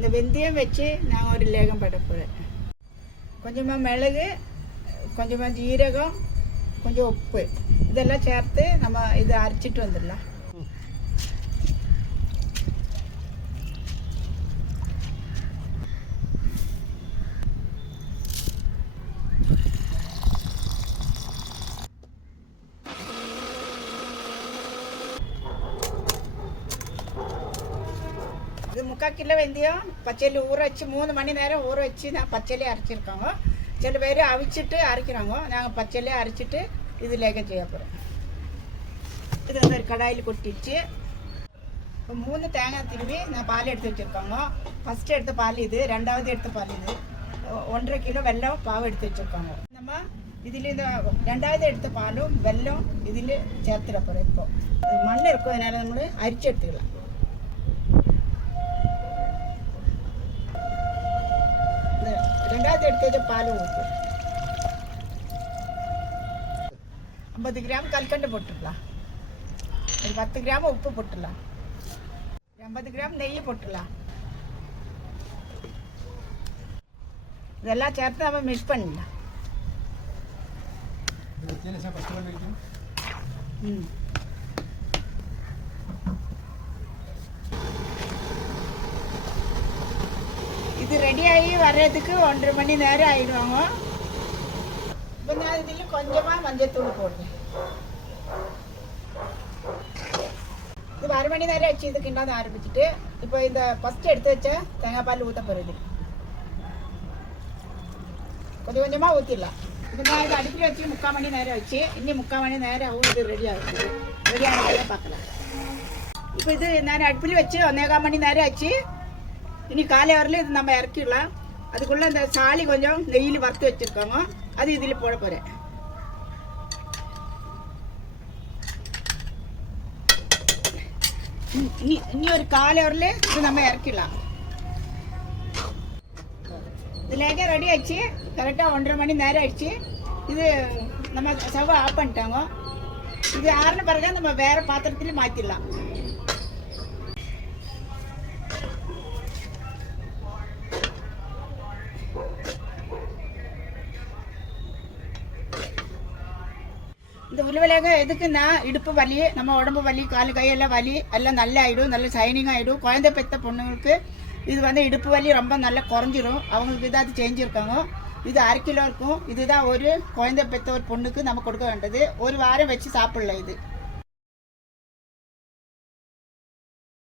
இந்த வெந்தயம் வச்சு நான் ஒரு லேகம் பட போகிறேன். கொஞ்சமாக மிளகு, கொஞ்சமாக ஜீரகம், கொஞ்சம் உப்பு இதெல்லாம் சேர்த்து நம்ம இதை அரைச்சிட்டு வந்துடலாம். இது 3/4 கிலோ வெந்தயம் பச்சையில் ஊற வச்சு 3 மணி நேரம் ஊற வச்சு நான் பச்சையிலே அரைச்சிருக்காங்க. சில பேர் அவிச்சிட்டு அரைக்கிறாங்க. நாங்கள் பச்சையிலே அரைச்சிட்டு இது லேகம் செய்ய போகிறோம். இது வந்து ஒரு கடாயில் கொட்டிடுச்சு. இப்போ 3 தேங்காய் திருவி நான் பால் எடுத்து வச்சுருக்காங்க. ஃபஸ்ட்டு எடுத்த பால் இது, ரெண்டாவது எடுத்த பால் இது. 1.5 கிலோ வெல்லம் பாவு எடுத்து வச்சுருக்காங்க. நம்ம இதில் இந்த ரெண்டாவது எடுத்த பாலும் வெல்லம் இதில் சேர்த்துட போகிறோம். இப்போ மண் இருக்கும், அதனால் நம்ம அரிச்சு எடுத்துக்கலாம். ரெண்டாவது எடுத்து வச்ச பால் ஊற்று. 50 கிராம் கல்கண்டு போட்டுடலாம். ஒரு 10 கிராம் உப்பு போட்டுடலாம். 50 கிராம் நெய் போட்டுடலாம். இதெல்லாம் சேர்த்து நம்ம மிக்ஸ் பண்ணிடலாம். இது ரெடியாகி வர்றதுக்கு 1.5 மணி நேரம் ஆகிடுவாங்க. இப்போ நான் இதில் கொஞ்சமாக மஞ்சத்தூள் போடுறேன். இது 1/2 மணி நேரம் ஆச்சு. இது கிண்டாந்து ஆரம்பிச்சுட்டு இப்போ இந்த ஃபஸ்ட்டு எடுத்து வச்ச தேங்காய் பால் ஊற்ற போகிறது. கொஞ்சம் கொஞ்சமாக ஊற்றிடலாம். இப்போ நான் இது அடுப்பில் வச்சு 3/4 மணி நேரம் வச்சு இன்னும் 3/4 மணி நேரம் இது ரெடி ஆகுது. ரெடி ஆகிறத பார்க்கலாம். இப்போ இது நான் அடுப்பில் வச்சு 1/4 மணி நேரம் ஆச்சு. இனி காலை வரல இது நம்ம இறக்கிடலாம். அதுக்குள்ளே இந்த சாளி கொஞ்சம் நெய்யில் வறுத்து வச்சுருக்காங்க, அது இதில் போட போகிறேன். இனி ஒரு காலை வரல இது நம்ம இறக்கிடலாம். இதுலேயே ரெடி ஆயிடுச்சு. கரெக்டாக 1.5 மணி நேரம் ஆயிடுச்சு. இது நம்ம ஸ்டவ் ஆஃப் பண்ணிட்டாங்க. இது ஆறின பிறகு நம்ம வேறு பாத்திரத்துலேயும் மாற்றிடலாம். இந்த உருளைக்கிழங்கு எதுக்குன்னா இடுப்பு வலி, நம்ம உடம்பு வலி, காலு கையெல்லாம் வலி எல்லாம் நல்லா ஆகிடும், நல்ல ஷைனிங் ஆகிடும். குழந்தை பெற்ற பொண்ணுங்களுக்கு இது வந்து இடுப்பு வலி ரொம்ப நல்லா குறைஞ்சிரும். அவங்களுக்கு இதாவது செஞ்சுருக்காங்க. இது 1/2 கிலோ இருக்கும். இதுதான் ஒரு குழந்தை பெற்ற ஒரு பொண்ணுக்கு நம்ம கொடுக்க வேண்டியது. ஒரு வாரம் வச்சு சாப்பிடலாம். இது